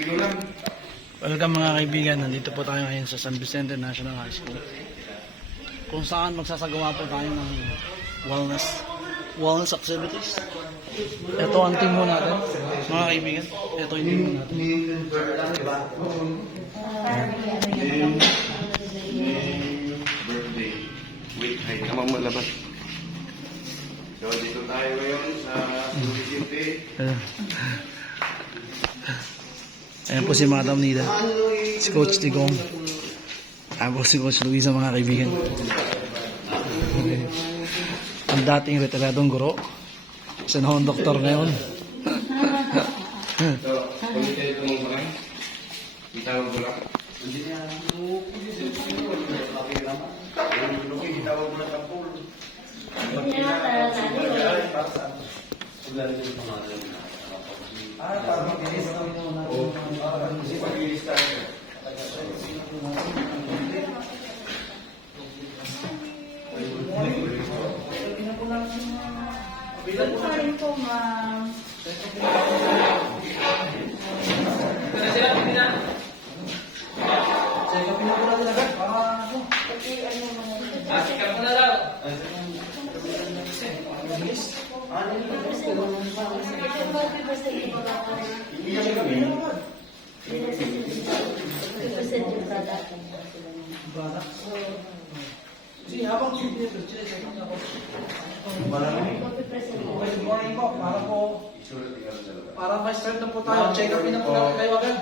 Welcome mga kaibigan, nandito po tayo ngayon sa San Vicente National High School kung saan magsasagawa po tayo ng wellness activities. Ito ang team mo natin mga kaibigan, ito yung team mo natin. Birthday. Wait, hay naman malabas. So dito tayo ngayon sa San Vicente. Ayan po si Madam Nida, si Coach Tigong, tapos si Coach Luisa mga kaibigan. Ang dating retiradong guro, sinahon doktor ngayon. So, kung tayo tumungkay, itawag mo lang. Itawag mo lang ang pool. Para mabilis kami muna. Mabilis tayo. Good morning po, ma'am. Kasi habang dito, good morning po, para may start na po tayo, check up na po namin kayo agad.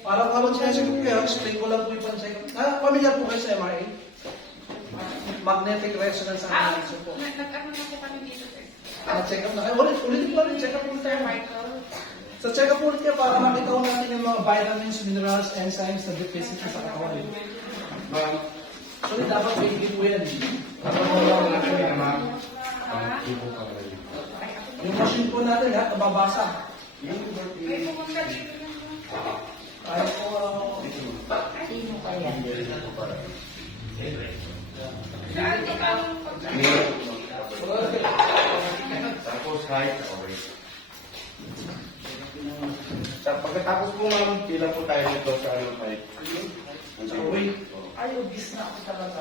Para habang sinasagot kayo, explain ko lang po yung pan-check up. Pamilyar po kayo sa MRA? Magnetic resonance analysis po. Nag-ano na po kami dito, sir. Check up na kayo. Ulit po ulit, check up po tayo. So check up ulit kayo para makita ko natin yung mga vitamins, minerals, enzymes na deficit sa katawan. So dapat bigyan po yan. Yung machine po natin, nababasa. May pumunta dito na. Kaya po, Sino kaya? Saan ka ba? Tapos height, okay. Pagkatapos po ma'am, pila po tayo dito sa anong height. ay, ubis na ako talaga.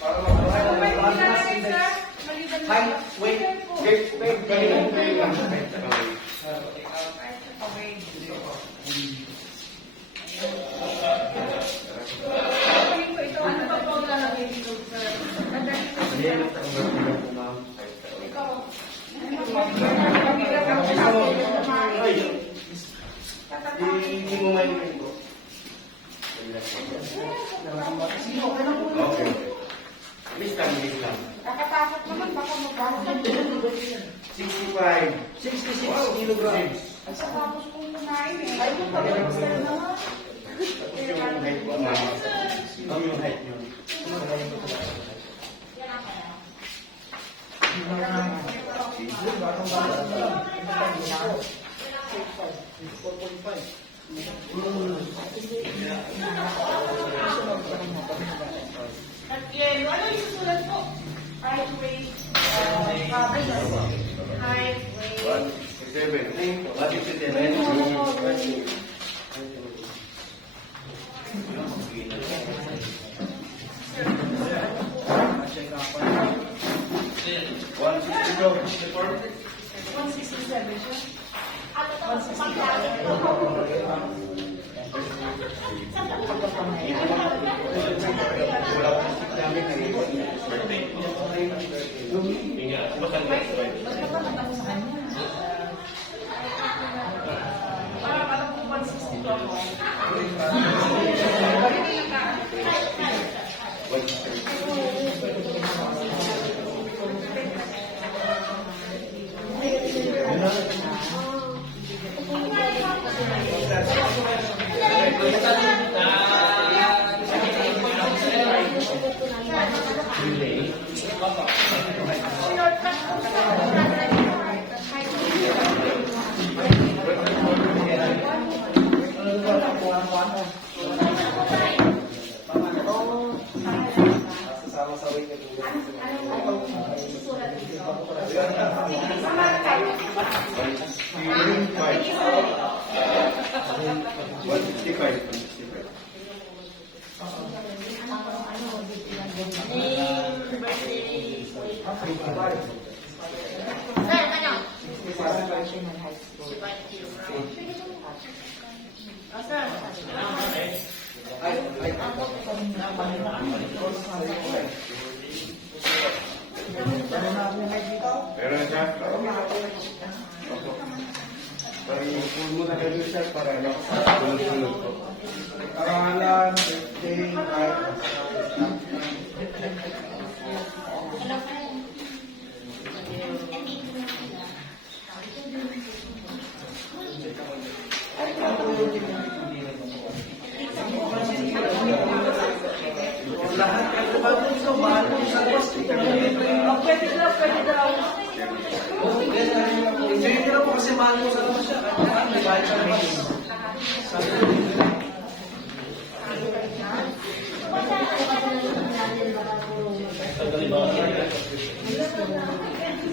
Ano ba yung pinalagay, sir? Maliban na. Height, weight, Kanina po kayo lang. Okay. Ito, ano ba po ang lalagay dito, sir? Nandali ko, sir. Ikaw. Ano ba? Mabigat ako sa akin. Hindi mo may ito. Okay. Bilis lang. Nakatakot naman, baka magkakaroon. 65. 66 kilograms. At sa tapos kong kumain eh. Ay, kung pag-sir naman. Tapos yung height po ma'am. Ano yung height nyo? At yun, ano yung susulat po? Height, weight, height, weight. 7. What is it? Check up. 167 siya. Parang alam ko 162 ako. Shortcut po, sir. Sir, ano? Oh, sir. Meron na siya? Opo. Pag-i-pull mo na kayo sir para sunod-sunod po. Pangalan, birthday, lahat kayo gusto, mahal mo sa labas. Pwede daw. Enjoy nyo po kasi mahal mo sa labas siya. Kaya may bayad sa labas.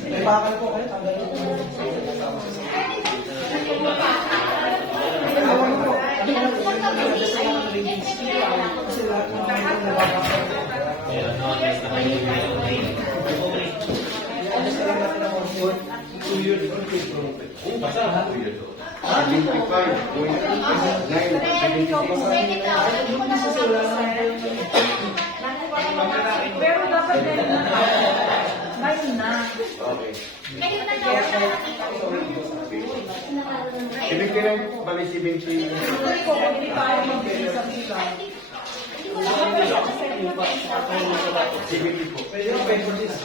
May bakal po kayo, tanggalin po. Ewan po. Kasi lahat ng mga nababakal. Just lang natin ang order. 2 years old. Basta ha? 75, going to 9. Pero dapat ganun na. Ngayon na. Okay. Ngayon na daw. 79, bali 70. Hindi ko, hindi tayo magbili sa visa. 70 po. Pwede yung favorites.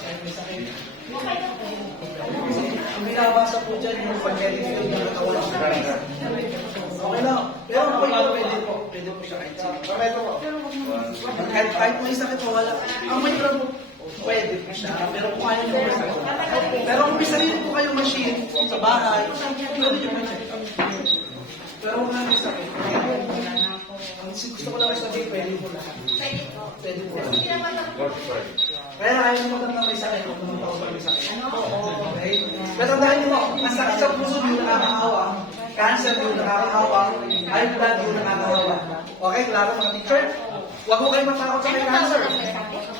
Ang binabasa po dyan yung pag-edit film ng katawan sa kanila. Okay lang. Pero po ito pwede po. Pwede po siya kahit sige. Kahit may sakit po wala. Ang may drug po, pwede po siya. Pero kung ayaw nyo po sakit. Pero kung may sarili po kayong machine sa bahay, pwede nyo po check. Pero kung may sakit, ang gusto ko lang sabihin, pwede po lahat. Pwede po lahat. Kaya ayaw mo na may sakit kung naman ako may sakit. Okay? Pero dahil mo, ang sakit sa puso yung nakakahawa, cancer yung nakakahawa, high blood yung nakakahawa. Okay, klaro mga teacher? Huwag mo kayo matakot sa may cancer.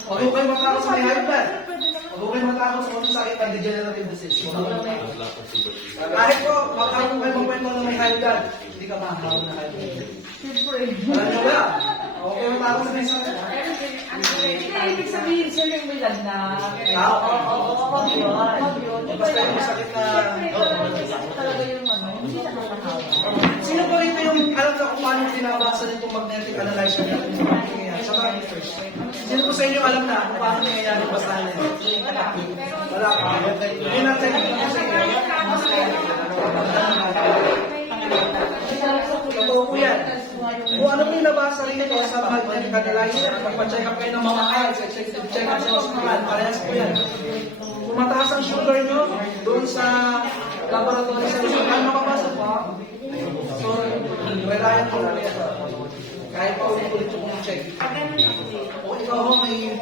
Huwag mo kayo matakot sa may high blood. Huwag mo kayo matakot sa mga sakit ng degenerative disease. Kahit po, makakot mo kayo magkwento na may high blood, hindi ka makakahawa na high blood. Alam nyo ba? Huwag kayo matakot sa may sakit. Ibig sabihin siya yung may lagnat. Oo. Basta yung sakit na... Talaga yung ano, hindi nakakahawa. Sino po rito yung alam na kung paano pinabasa nitong magnetic analyzer natin sa mga nangyayari? Sa mga first. Sino po sa inyo alam na kung paano nangyayari ang basahan nito? Wala pa. Hindi natin kung sa inyo. Totoo po yan. Kung ano po yung nabasa rin ito sa magnetic analyzer, pagpa-check up kayo ng mga eyes, check up sa hospital, parehas po yan. Kung mataas ang sugar nyo, doon sa laboratory sa hospital, makapasok po. So, relayan po na yan. Kahit pa ulit-ulit yung check. O ikaw ho, may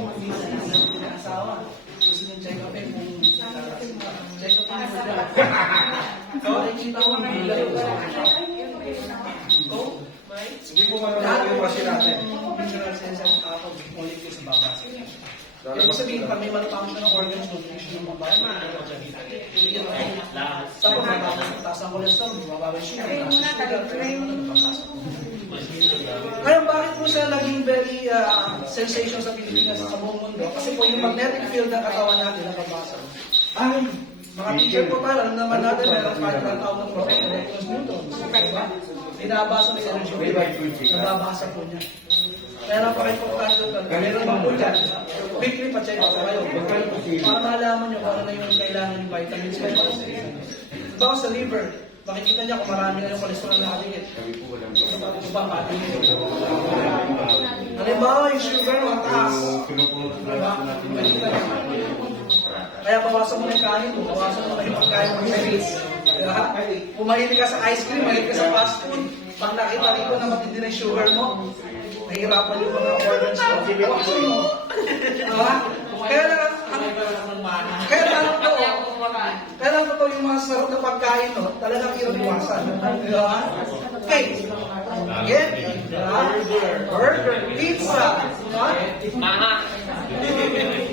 asawa. Gusto nyo check up eh kung check up mo dyan. So, nakikita ko ang bilang. Go. Hindi po man Lahat yung po kasi natin. Pictural sense ang kapag-ulit ko sa babasa. Ibig sabihin, pag may malfunction ng organs, nutrition ng mga sa pagmataas ang cholesterol, mababa yung sugar, ngayon, bakit po siya naging very sensation sa Pilipinas sa buong mundo? Kasi po yung magnetic field ng katawan natin nakabasa. Ay, mga teacher po tayo, alam naman natin, meron tayo ng tawag ng protective electrons newtons. Diba? Binabasa ng energy wave. Nababasa po niya. Meron pa rin po tayo doon. Meron pa po dyan. Weekly pa check up kayo. Para malaman nyo kung ano na yung kailangan yung vitamins. Diba sa liver, makikita niya kung marami na yung cholesterol na ating halimbawa yung sugar mataas. Diba? Kaya bawasan mo na yung kanin mo, bawasan mo na yung pagkain mo sa base. Diba? Kung mahilig ka sa ice cream, mahilig ka sa fast food, pag nakita rito na matindi na yung sugar mo, nahihirapan yung mga organs mo. Bawasan mo. Diba? Kaya lang po yung mga sarap na pagkain, no? Talagang iwasan. Diba? Cake. Burger. Pizza. Diba?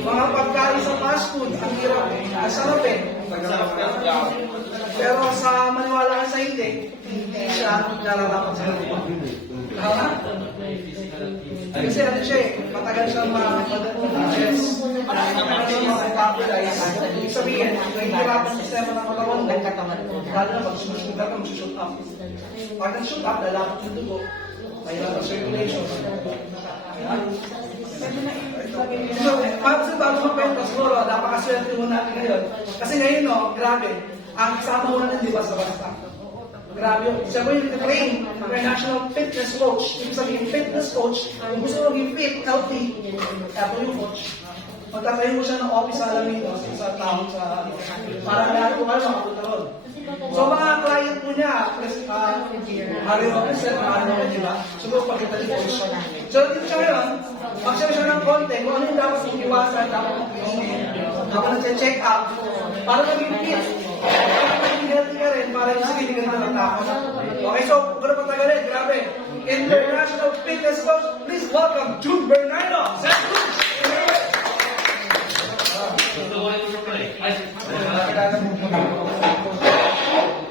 Mga pagkain sa fast fast food, ang hirap, ang sarap eh. Pero sa maniwala ka sa hindi siya nararapat sa lupa. Tama? Kasi ano siya eh, matagal siyang ma-digest. Matagal siyang ma-capitalize. Ibig sabihin, nahihirapan ang sistema ng katawan mo. Lalo na mag-shoot ka, mag-shoot up. Pag nag-shoot up, lalakot yung dugo. Mahirap ang circulation. So, bago magpento, siguro, napakaswerte mo natin ngayon. Kasi ngayon, no, grabe, ang kasama mo natin, di ba, sa basta. Grabe yun. Siya mo yung train, international fitness coach. Ibig sabihin, fitness coach, kung gusto mo maging fit, healthy, ito yung coach. Magtatayo mo siya ng office sa Alaminos, sa town, sa para lahat ko kayo makapunta ron. So mga client mo niya, Harry Robinson, di ba? Siguro pagkita ni coach siya. So dito siya ngayon, mag-share siya ng content, kung ano yung dapat mong iwasan, dapat mong nag-check up, para maging fit. Para maging healthy ka rin, para yung sige, hindi ka na natakot. Okay, so, kung ano patagalin, grabe. International Fitness Coach, please welcome June Bernardo.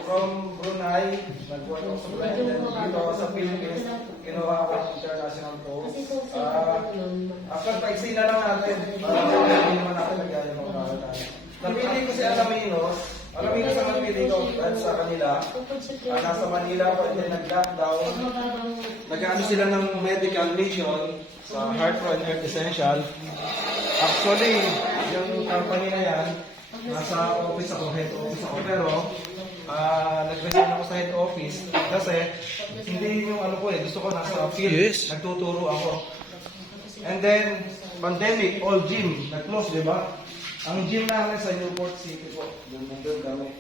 From Brunei, nag-work ako sa Brunei, then dito ako sa Philippines, ginawa ako ng international coach. After paiksi na lang natin, hindi naman natin nagyaya ng mga tayo. Napili ko si Alaminos ang napili ko dahil sa kanila. Nasa Manila pa, then nag-lockdown. Nag-ano sila ng medical mission sa Heart Pro and Heart Essential. Actually, yung company na yan, nasa office ako, head office ako, pero nag-resign ako sa head office kasi hindi yung ano ko eh, gusto ko nasa field, nagtuturo ako. And then, pandemic, all gym, nag-close, di ba? Ang gym namin sa Newport City po, nandun kami.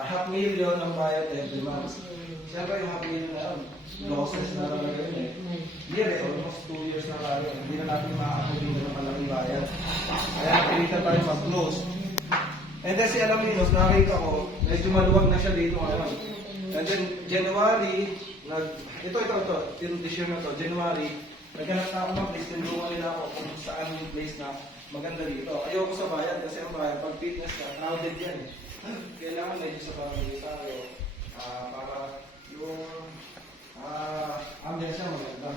500,000 ang bayad every month. Siyempre yung 500,000 na yun, losses na lang yun eh. Year eh, almost 2 years na tayo. Hindi na natin makakabili ng malaking bayad. Kaya napilitan tayo mag-close. And then si Alaminos, nakita ko, medyo maluwag na siya dito ngayon. And then January, yung this year na to, January, naghanap na ako ng place, tinulungan nila ako kung saan yung place na maganda dito. Ayoko sa bayan kasi ang bayan, pag fitness ka, crowded yan eh. Kailangan medyo sa barangay tayo para yung ambience siya maganda.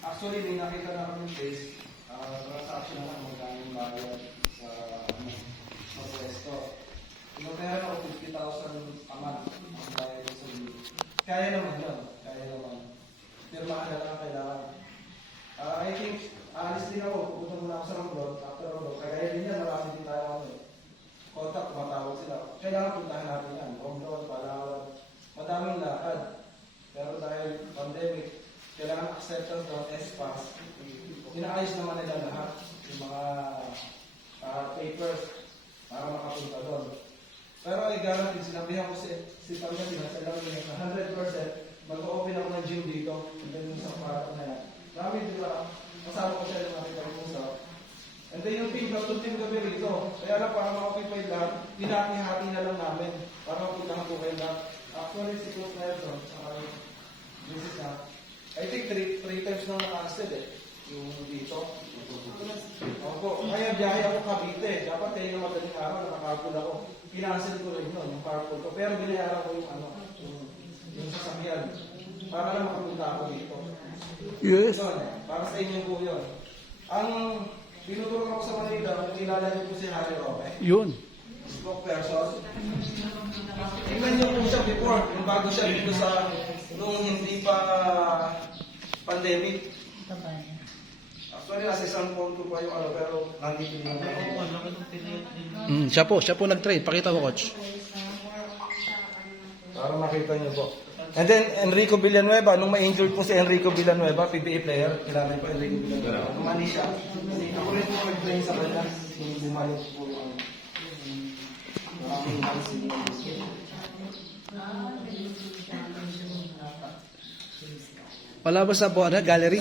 Actually, may nakita na kami place, transaction na lang magkano bayad sa pwesto. Pinopera ako 50,000 a month ang bayad sa video. Kaya naman yun, kaya naman. Pirmahan na lang kailangan. I think, alis din ako, pupunta muna ako sa Rondon, after Rondon, kaya din yan, marami din tayo ano eh. Contact, tumatawag sila. Kailangan puntahan natin yan, Rondon, Palawan, madaming lakad. Pero dahil pandemic, kailangan acceptance ng S-Pass. Inaayos naman nila lahat, yung mga papers, para makapunta doon. Pero ay guarantee, sinabihan ko si Pamela, sinasabi niya na 100%, mag-open ako ng gym dito, and then yung sa parang na yan. Marami dito, kasama ko siya yung nakita ko sa. And then yung team, natutin kami rito. Kaya lang para makapipay lahat, hinati-hati na lang namin, para mapuntahan ko kayo lahat. Actually, si Coach Nelson, this is I think 3 times na naka-acid eh, yung dito. Opo, kaya biyahe ako Cavite. Dapat kayo na madaling araw, nakakapul ako. Pinancel ko rin yun, yung carpool ko. Pero binayaran ko yung sasakyan. Para lang makapunta ako dito. Yes. Yun, para sa inyo po yun. Ang pinutulong ako sa Manila, kung kilala niyo po si Harry Roque. Yun. Spokesperson. Tingnan niyo po siya before, yung bago siya dito sa, nung hindi pa pandemic. Actually, nasa isang ponto pa yung ano, pero nandito yung Siya po nag-trade. Pakita ko, coach. para makita niyo po. And then, Enrico Villanueva, nung ma-injured po si Enrico Villanueva, PBA player, kilala niyo po Enrico Villanueva. Tumali siya. Ako rin po nag-train sa kanya. Yung bumayos po yung aking Wala ba sa gallery?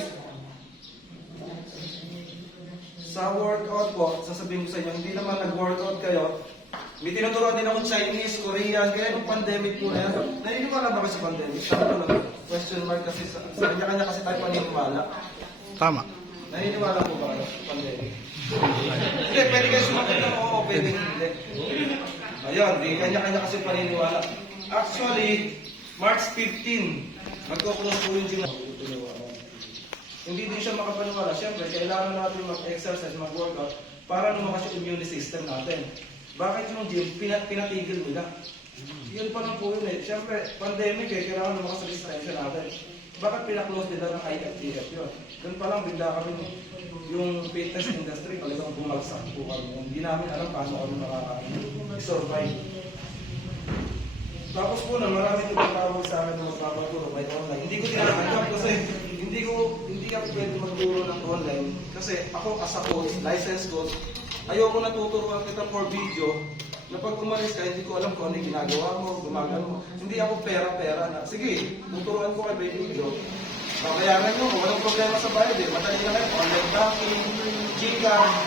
Sa workout po, sasabihin ko sa inyo, hindi naman nag-workout kayo. May tinuturuan din ako Chinese, Korean, kaya nung pandemic po na yan. Naniniwala ba kayo sa pandemic? Sabi ko lang, question mark kasi sa kanya-kanya kasi tayo paniniwala. Tama. Naniniwala po ba kayo sa pandemic? Hindi, pwede kayo sumagot ng oo, pwede hindi. Ayun, di kanya-kanya kasi paniniwala. Actually, March 15, magko-close po yung gym. Hindi din siya makapaniwala. Siyempre, kailangan natin mag-exercise, mag-workout para lumakas yung immune system natin. Bakit yung gym, pinatigil nila? Yun pa lang po yun eh. Siyempre, pandemic eh, kailangan lumakas ang distraction natin. Bakit pinaklose nila ng IFTF yun? Doon pa lang bigla kami yung fitness industry talagang bumalsak po kami. Hindi namin alam paano kami makaka-survive. Tapos po na marami tumatawag sa akin na magpapaturo by online. Hindi ko tinatanggap kasi hindi ako pwede magturo ng online. Kasi ako as a coach, licensed coach, ayoko natuturuan kita for video na pag umalis ka, hindi ko alam kung ano yung ginagawa mo, gumagano mo. Hindi ako pera-pera na, sige, tuturuan ko kayo by video. Babayaran nyo, walang problema sa bayad eh. Madali na kayo, online banking, Gcash,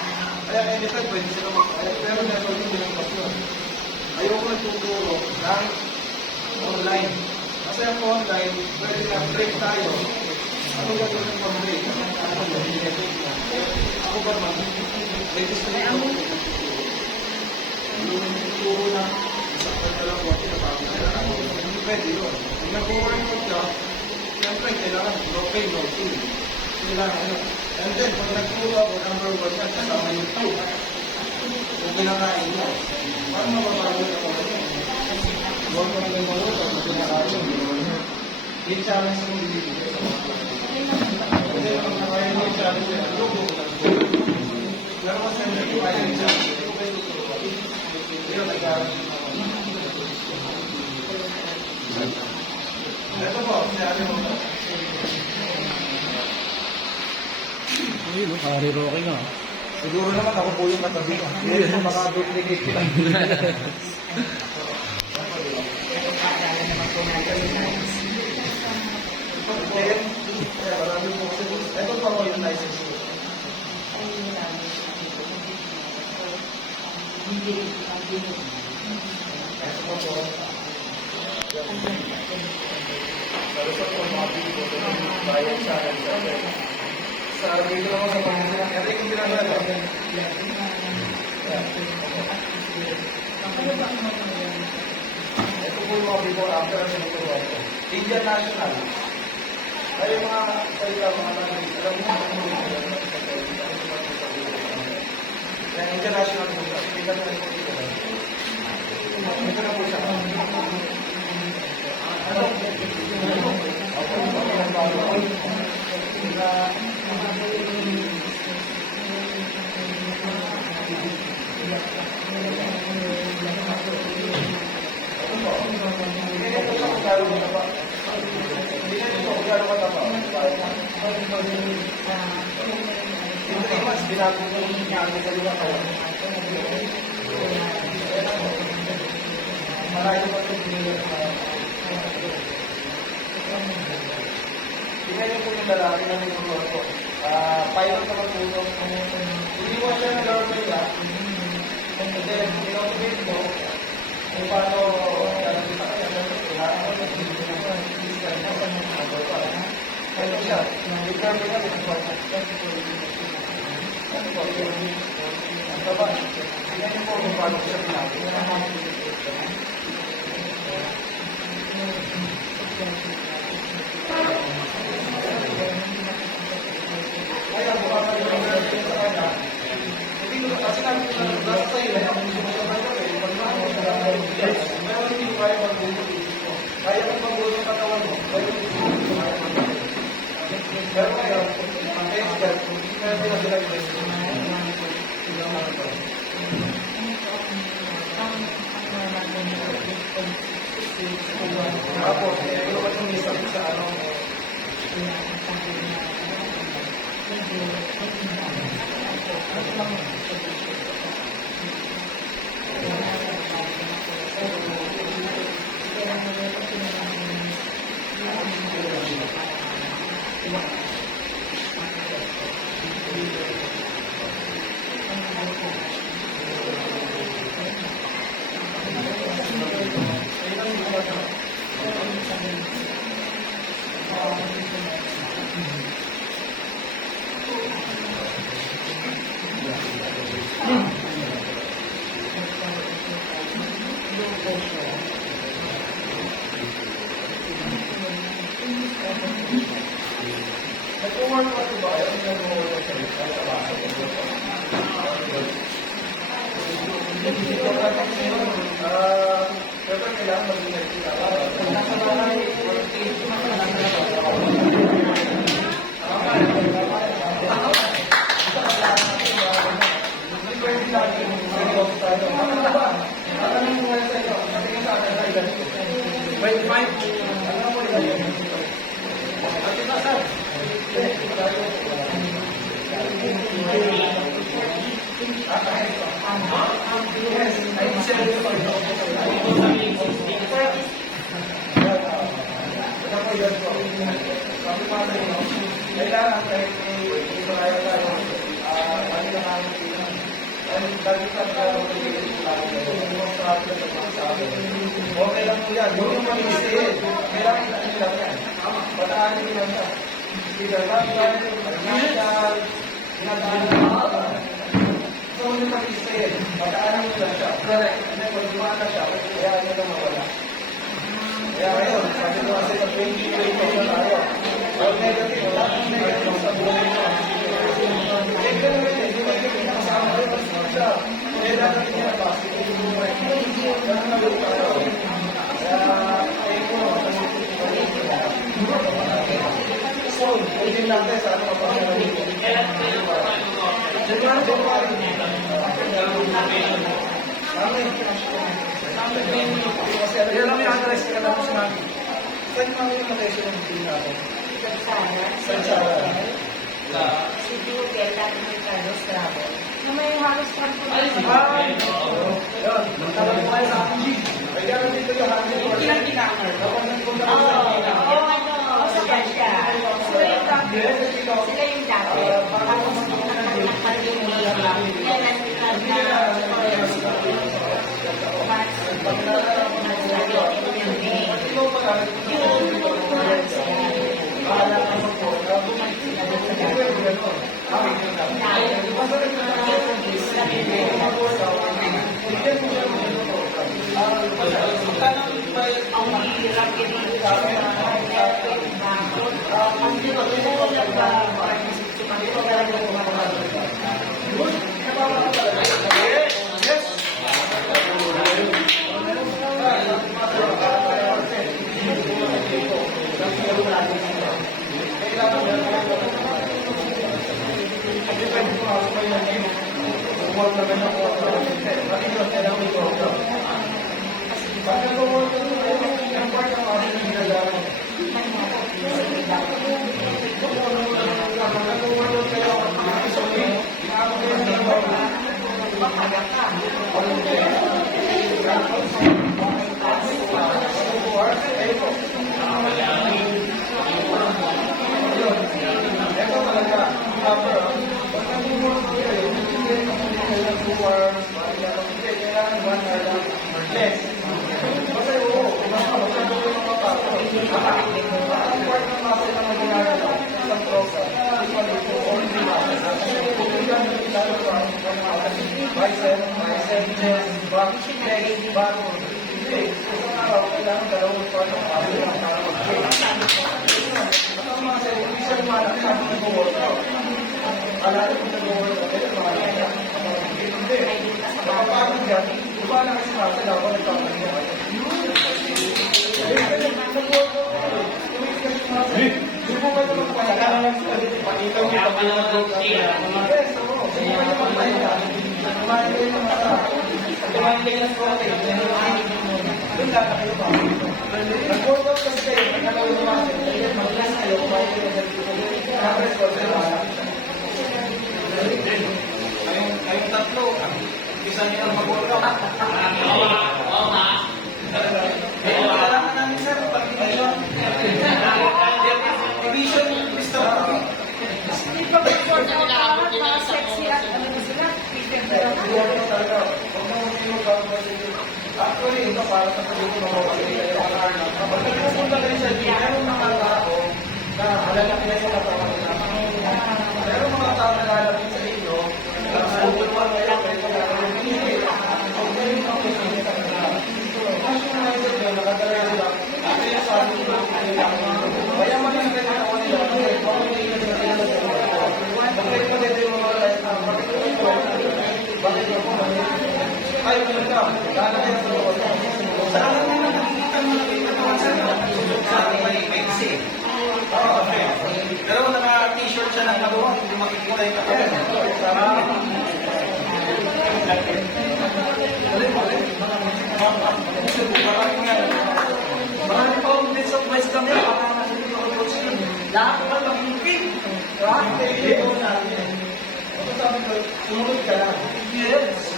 kaya anytime pwede sila mag-ayat. Pero meron din yung pasyon. Ayoko nagtuturo ng online. Kasi ang online, pwede na break tayo. Ano gagawin ng pag-break? Ako ba naman? May gusto niyo ako. Yung turo na sa pagkalang ko, pinapagod nila ako. Hindi pwede yun. Kung nag-workout ka, siyempre kailangan no pain, no gain. Kailangan yun. And then, pag nagturo ako, number 1 yan, kasama yung 2. Kung pinakain mo, paano mababago ako yun? Huwag mo nang gawin pag pinakain mo. Yung challenge mo bibigay sa mga kasi pag nakain mo yung challenge mo, ano mo pero mas hindi ko kaya yung challenge. Ito ba yung tuturuan? Ito nag-aaral. Ito po, sinabi mo ba? Ayun, Harry Roque nga. Siguro naman ako po yung katabi. Hindi mo makaduplicate kita. Ito pa ko yung license ko. Ito po po. Pero sa po mga video ko, bayan sa akin. Sa video naman sa pangasinan. Ito yung ginagawa. Ito po yung mga before after sa ito. Indian National. Ay mga salita mga nanay, alam mo yan, international po siya. Tingnan mo po dito. Ito na po siya. Ano? Ako, ang bago. Yung 3 months, binago ko yung nangyari sa liwa ko. Malayo pa ito. Tingnan niyo po yung lalaki na may tutuwa ko. Pilot naman po ito. Iniwan siya ng government niya. And then, in-motivate mo kung paano lalaki sa kanya. Ito siya. Ito siya. Ang taba. Tingnan niyo po kung paano siya pinapin. Kaya bumabalik natin sa kanya. Hindi ko kasi namin nasa sa'yo. Pero hindi ko kaya mag-ulit. Kaya mag-ulit ang katawan mo. Pero kaya, ang expert, kaya pinag-direct Apo, ano ba itong isa sa ano? Siyempre kailangan mag-ingat sila. Nasa bahay, Wait, fine. kailangan kahit may isaya tayo, okay lang po yan. Huwag yung mag-isip. Kailangan natin lang yan. Pataanin nyo lang siya. Either lifestyle, financial, pinataanin nyo lang. So, huwag yung mag-isip. Pataanin nyo lang siya. Correct. Kasi pag dumana siya, kaya nyo lang mawala. Kaya ngayon, sabi ko kasi sa 2020 na tayo. All negative, wala kang negative sa buhay mo. Check ka naman yun. Hindi mo yung pinakasama kayo. Mas siya. Kaya dapat niya na positive yung buhay. Ganun na lang tayo. Kaya, ayun mo. So, ulitin natin sa ano pa siya naging. Yan lang yung address ka lang sa namin. Saan yung mga yung location ng meeting natin? Saan sa Si Google, dati may Carlos Rabo. Na may halos pa po. Yun, magkaroon po kayo sa akin, G. May gano'n dito yung hangin. Ilang ginamit? Kapag nagpunta Oo, kayo sa meeting. yung ano, sa Russia. Sila yung dati. Sila yung dati. Tapos nakakaroon mo lang. Yan ang Kayong tatlo, isa niyo ang mag-workout. Kailangan namin, sir, pag-division. Division, Mr. Hindi pa before na mga sexy at ano na sila. Actually, ito para sa pagiging mga kapag nagpupunta kayo sa gym, meron mga tao na alalaki na yung katawan nila. Meron mga tao na lalapit sa inyo, nagpupunta kayo, hindi. So, ganyan ang pinili sa kanila. Kasi yung mindset nyo, nakadala nila, ito yung sabi nila, kaya maging katawan nila, bakit hindi nila sila sa kanila? Bakit maganda yung mga life na, bakit yung bakit yung ay, ka. Lalagay sa loob. Saan lang naman nakikita mo naman sa susunod sa ating may kasi. Pero naka-t-shirt siya ng maluwag, hindi makikita yung katawan. Marami pa akong bits of rice kami, baka nasulit ako coach yun. Lahat pa mag-ipin. Ito sabi ko, sumunod ka lang. Yes.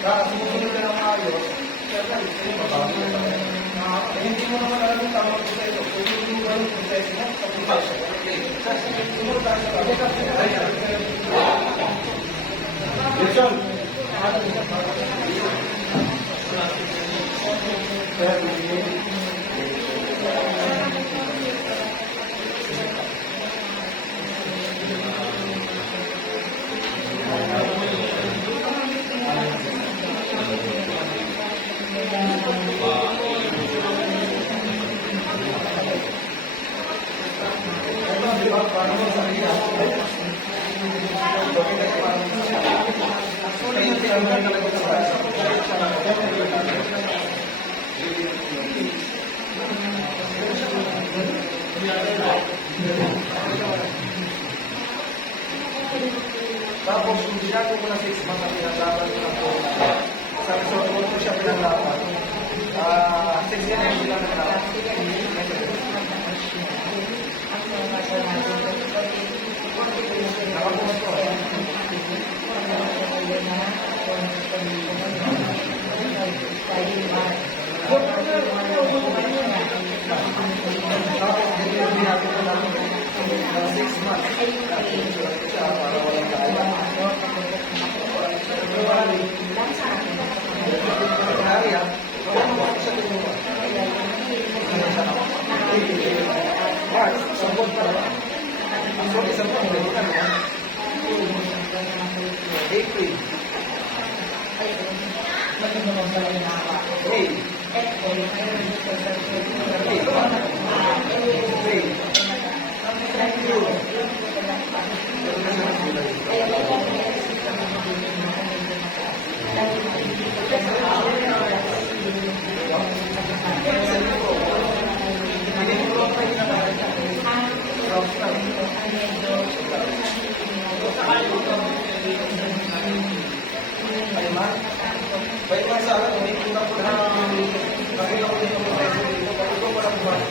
Sumunod ka ng maayos. Hindi mo naman alam yung tamang proseso. Kung hindi mo alam yung proseso mo, sa proseso. Sumunod tayo sa Wilson. Tapos, yung ginagawa ko na 6 months na pinaglaban ko na po, sa resort ko siya pinaglaban. 6 years sila naglaban. Nakapunod ko. Tapos, ginagawa ko na 6 months. Para walang kaya. Area, sa tuwa. March, sabot pa ba? So, isang pang ganyan na. April. May. Baik masalah ini kita pernah bagi orang yang berprestasi itu kalau pada buat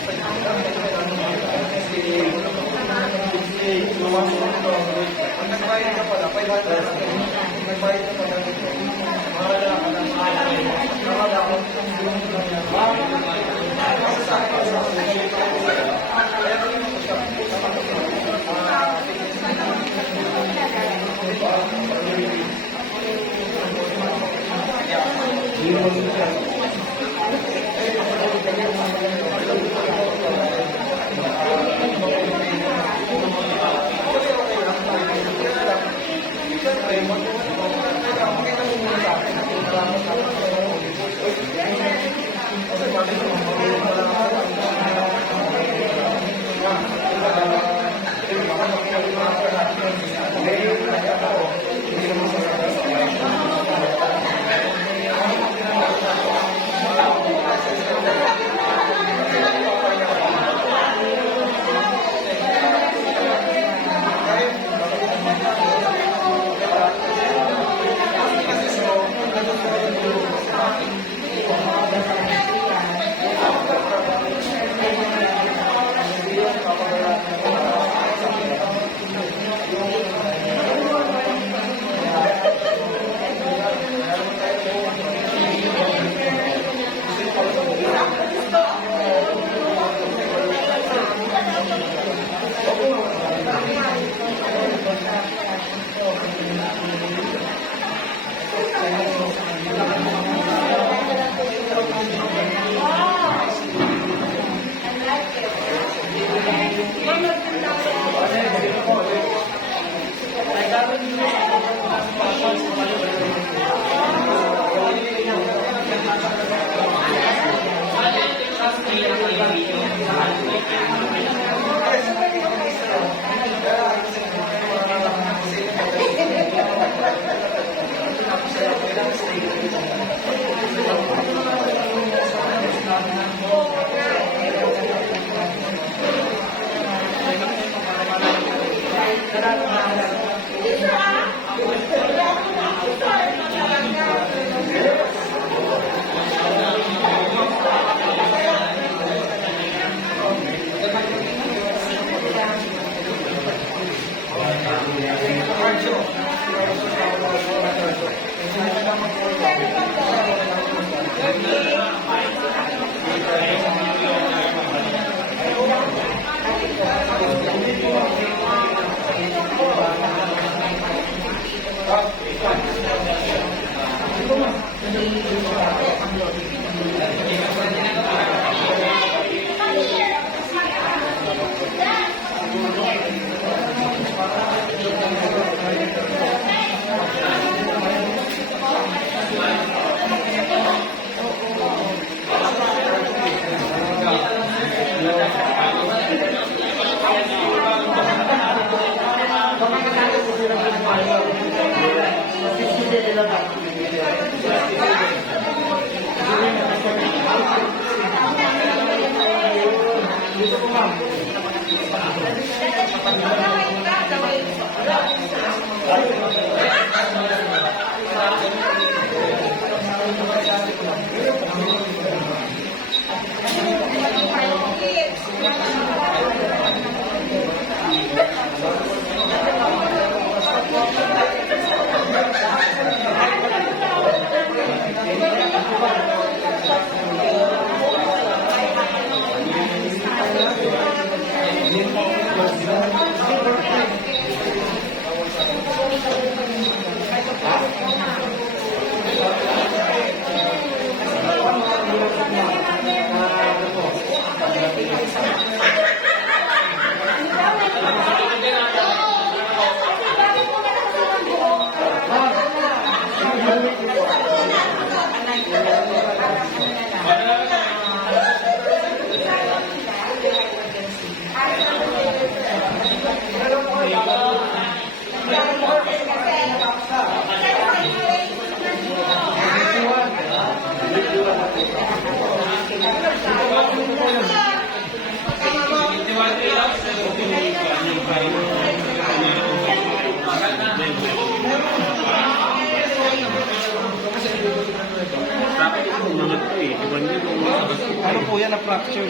Ano po yan na fracture?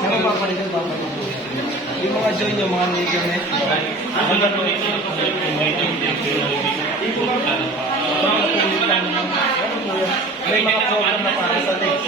Ano ba pa rin yung yung mga joint, yung mga ligament? May mga program na para sa legs.